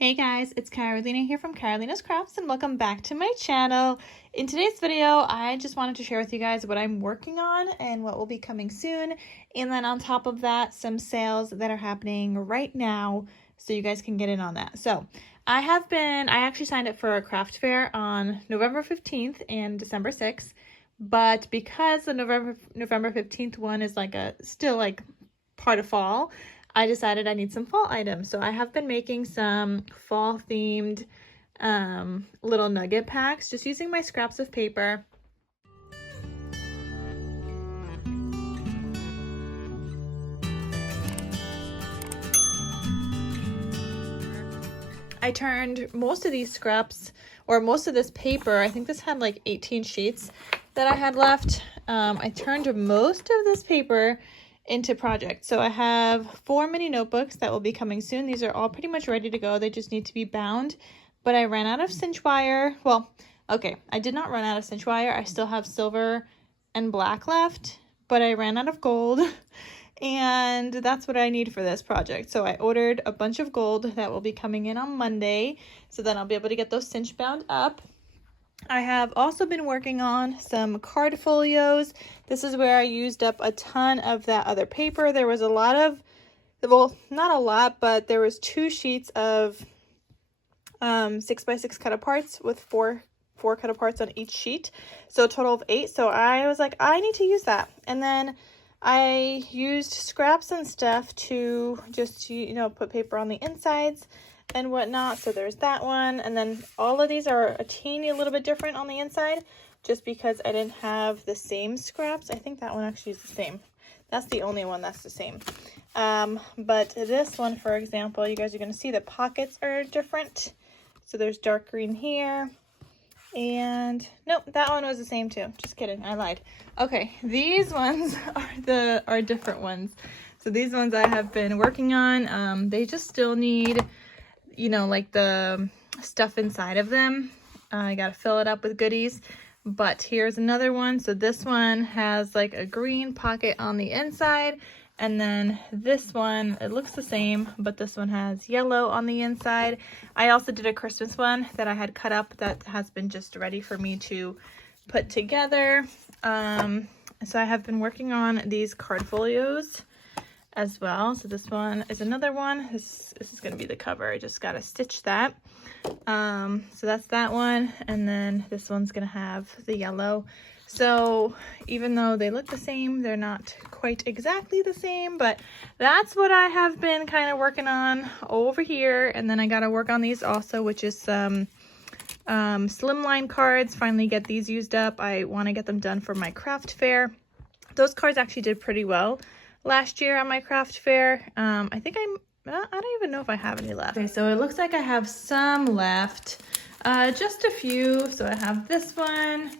Hey guys, it's Carolina here from KarolinasKrafts and welcome back to my channel. In today's video, I just wanted to share with you guys what I'm working on and what will be coming soon. And then on top of that, some sales that are happening right now so you guys can get in on that. So I actually signed up for a craft fair on November 15th and December 6th. But because the November 15th one is still part of fall, I decided I need some fall items. So I have been making some fall themed little nugget packs just using my scraps of paper. I turned most of these scraps, or most of this paper, I think this had like 18 sheets that I had left. I turned most of this paper into projects. So I have 4 mini notebooks that will be coming soon. These are all pretty much ready to go. They just need to be bound, but I ran out of cinch wire. Well, okay, I did not run out of cinch wire. I still have silver and black left, but I ran out of gold and that's what I need for this project. So I ordered a bunch of gold that will be coming in on Monday. So then I'll be able to get those cinch bound up. I have also been working on some card folios. This is where I used up a ton of that other paper. There was a lot of, well, not a lot, but there was 2 sheets of 6x6 cut aparts with four cut aparts on each sheet. So a total of 8. So I was like, I need to use that. And then I used scraps and stuff to just, you know, put paper on the insides and whatnot. So there's that one, and then all of these are a teeny little bit different on the inside just because I didn't have the same scraps. I think that one actually is the same. That's the only one that's the same. But this one, for example, you guys are going to see the pockets are different. So there's dark green here, and nope, that one was the same too. Just kidding, I lied. Okay, these ones are different ones. So these ones I have been working on. They just still need, you know, like the stuff inside of them. I gotta fill it up with goodies. But here's another one. So this one has like a green pocket on the inside, and then this one, it looks the same, but this one has yellow on the inside. I also did a Christmas one that I had cut up that has been just ready for me to put together. So I have been working on these card folios as well. So this one is another one. This is going to be the cover. I just got to stitch that. So that's that one, and then this one's going to have the yellow. So even though they look the same, they're not quite exactly the same, but that's what I have been kind of working on over here. And then I got to work on these also, which is some slimline cards. Finally get these used up. I want to get them done for my craft fair. Those cards actually did pretty well last year on my craft fair. I think I don't even know if I have any left. Okay, so it looks like I have some left, just a few. So I have this one,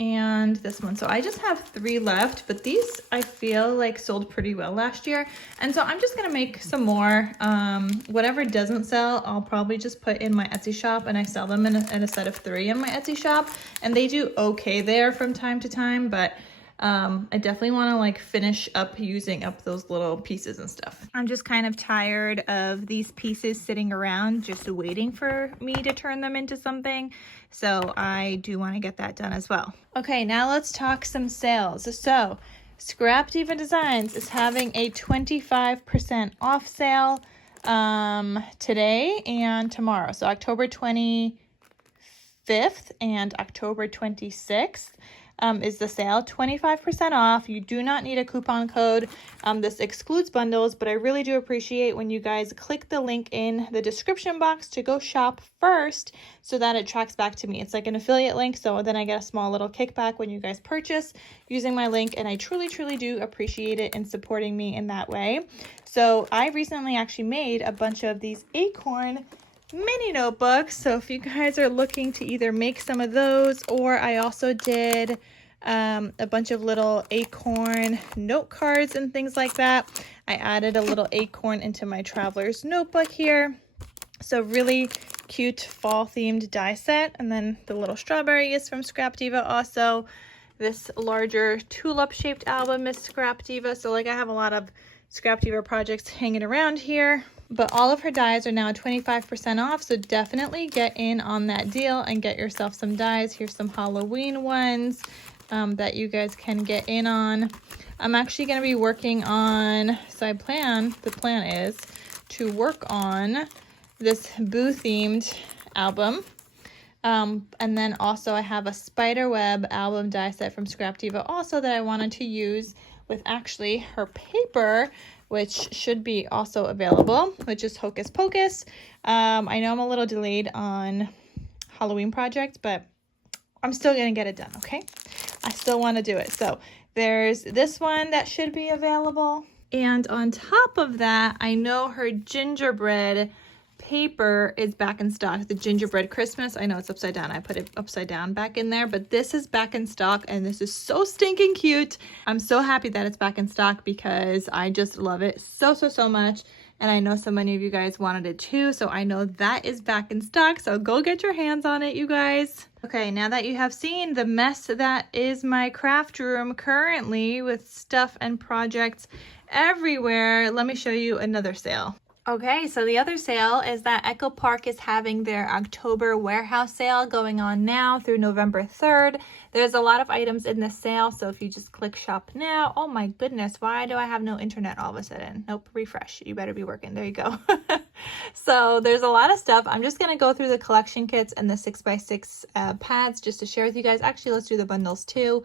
and this one. So I just have 3 left, but these I feel like sold pretty well last year. And so I'm just gonna make some more. Whatever doesn't sell, I'll probably just put in my Etsy shop, and I sell them in a set of 3 in my Etsy shop. And they do okay there from time to time, but I definitely want to like finish up using up those little pieces and stuff. I'm just kind of tired of these pieces sitting around just waiting for me to turn them into something. So I do want to get that done as well. Okay, now let's talk some sales. So Diva Designs is having a 25% off sale today and tomorrow. So October 25th and October 26th. Is the sale 25% off. You do not need a coupon code. This excludes bundles, but I really do appreciate when you guys click the link in the description box to go shop first so that it tracks back to me. It's like an affiliate link, so then I get a small little kickback when you guys purchase using my link, and I truly do appreciate it in supporting me in that way. So I recently actually made a bunch of these acorn mini notebooks. So if you guys are looking to either make some of those, or I also did a bunch of little acorn note cards and things like that. I added a little acorn into my traveler's notebook here. So really cute fall themed die set. And then the little strawberry is from Scrap Diva also. This larger tulip shaped album is Scrap Diva. So like I have a lot of Scrap Diva projects hanging around here. But all of her dies are now 25% off, so definitely get in on that deal and get yourself some dies. Here's some Halloween ones that you guys can get in on. I'm actually going to be working on, so the plan is to work on this Boo themed album. And then also I have a spiderweb album die set from Scrap Diva also that I wanted to use with actually her paper, which should be also available, which is Hocus Pocus. I know I'm a little delayed on Halloween project, but I'm still going to get it done, okay? I still want to do it. So there's this one that should be available. And on top of that, I know her gingerbread paper is back in stock. The gingerbread Christmas. I know it's upside down. I put it upside down back in there, but this is back in stock and this is so stinking cute. I'm so happy that it's back in stock because I just love it so much. And I know so many of you guys wanted it too, so I know that is back in stock. So go get your hands on it, you guys. Okay, now that you have seen the mess that is my craft room currently with stuff and projects everywhere, let me show you another sale. Okay, so the other sale is that Echo Park is having their October warehouse sale going on now through November 3rd. There's a lot of items in the sale, so if you just click shop now, oh my goodness, why do I have no internet all of a sudden? Nope, refresh. You better be working. There you go. So there's a lot of stuff. I'm just going to go through the collection kits and the 6x6 pads just to share with you guys. Actually, let's do the bundles too,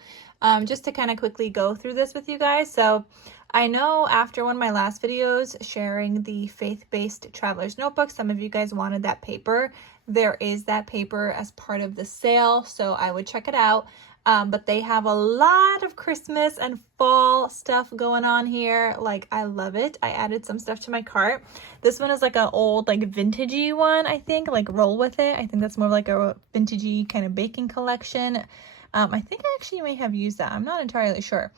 just to kind of quickly go through this with you guys. So I know after one of my last videos sharing the faith-based traveler's notebook, some of you guys wanted that paper. There is that paper as part of the sale, so I would check it out. But they have a lot of Christmas and fall stuff going on here. Like, I love it. I added some stuff to my cart. This one is like an old, like vintagey one, I think. Like, roll with it. I think that's more like a vintagey kind of baking collection. I think I actually may have used that. I'm not entirely sure.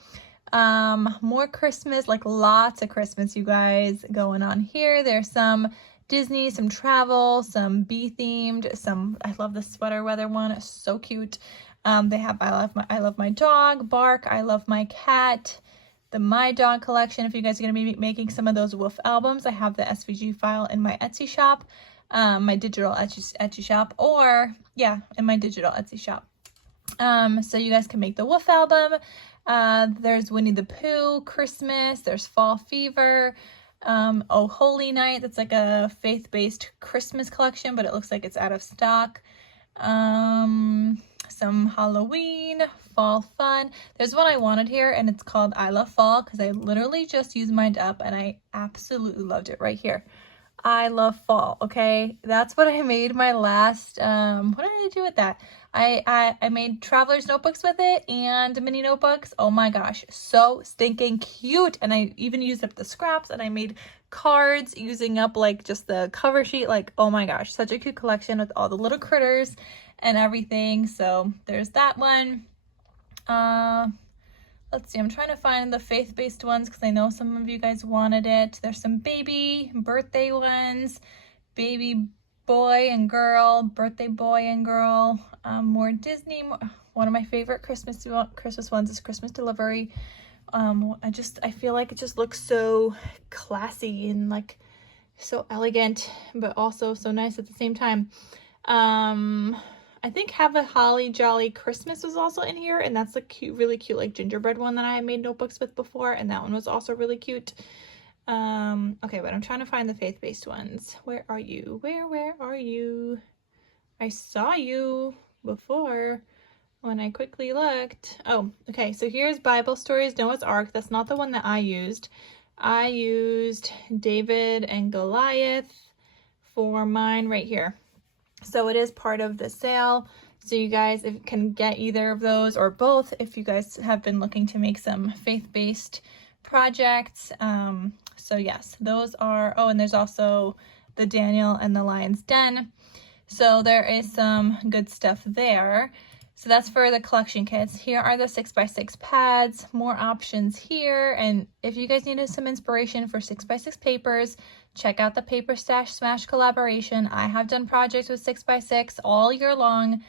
More Christmas, like lots of Christmas, you guys, going on here. There's some Disney, some travel, some bee themed, some, I love the sweater weather one. It's so cute. They have I love my dog, Bark, I love my cat, the My Dog collection. If you guys are going to be making some of those wolf albums, I have the SVG file in my Etsy shop, my digital Etsy shop, or yeah, in my digital Etsy shop. So you guys can make the wolf album. There's Winnie the Pooh, Christmas, there's Fall Fever, Oh Holy Night, that's like a faith-based Christmas collection, but it looks like it's out of stock. Some Halloween, Fall Fun. There's one I wanted here, and it's called I Love Fall, because I literally just used mine up, and I absolutely loved it right here. I love fall, okay? That's what I made my last, what did I do with that? I made traveler's notebooks with it and mini notebooks. Oh my gosh, so stinking cute. And I even used up the scraps and I made cards using up like just the cover sheet. Like, oh my gosh, such a cute collection with all the little critters and everything. So there's that one. Let's see, I'm trying to find the faith-based ones because I know some of you guys wanted it. There's some baby birthday ones, baby boy and girl, birthday boy and girl, more Disney. One of my favorite Christmas ones is Christmas Delivery. I feel like it just looks so classy and like so elegant, but also so nice at the same time. I think Have a Holly Jolly Christmas was also in here, and that's a cute, really cute like gingerbread one that I had made notebooks with before, and that one was also really cute. Okay, but I'm trying to find the faith-based ones. Where are you? Where are you? I saw you before when I quickly looked. Oh, okay, so here's Bible Stories Noah's Ark. That's not the one that I used. I used David and Goliath for mine right here. So it is part of the sale. So you guys can get either of those or both if you guys have been looking to make some faith-based projects. So yes, those are, oh, and there's also the Daniel and the Lion's Den. So there is some good stuff there. So that's for the collection kits. Here are the 6x6 pads, more options here. And if you guys needed some inspiration for 6x6 papers, check out the Paper Stash Smash collaboration. I have done projects with 6x6 all year long,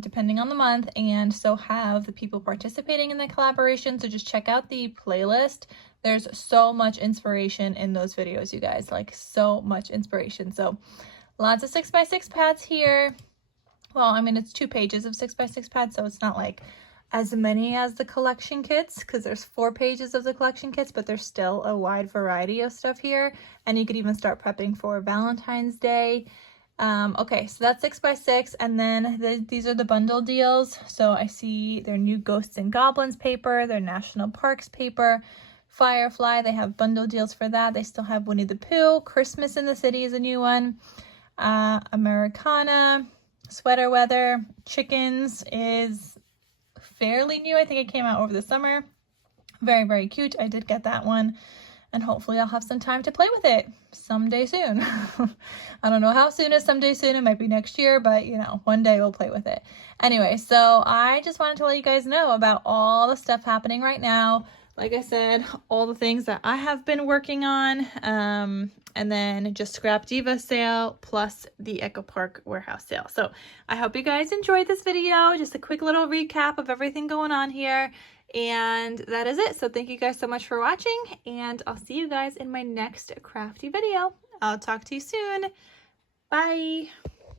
depending on the month, and so have the people participating in the collaboration. So just check out the playlist There's so much inspiration in those videos, you guys, like so much inspiration. So lots of 6x6 pads here. Well, I mean, it's 2 pages of 6x6 pads, so it's not like as many as the collection kits, because there's 4 pages of the collection kits, but there's still a wide variety of stuff here. And you could even start prepping for Valentine's Day. Okay, so that's 6x6, and then these are the bundle deals. So I see their new Ghosts and Goblins paper, their National Parks paper, Firefly, they have bundle deals for that. They still have Winnie the Pooh, Christmas in the City is a new one, Americana, Sweater Weather, Chickens is fairly new. I think it came out over the summer. Very, very cute. I did get that one. And hopefully I'll have some time to play with it someday soon. I don't know how soon is someday soon. It might be next year, but you know, one day we'll play with it. Anyway, so I just wanted to let you guys know about all the stuff happening right now. Like I said, all the things that I have been working on. And then just Scrap Diva sale plus the Echo Park warehouse sale. So I hope you guys enjoyed this video. Just a quick little recap of everything going on here. And that is it. So thank you guys so much for watching, and I'll see you guys in my next crafty video. I'll talk to you soon. Bye.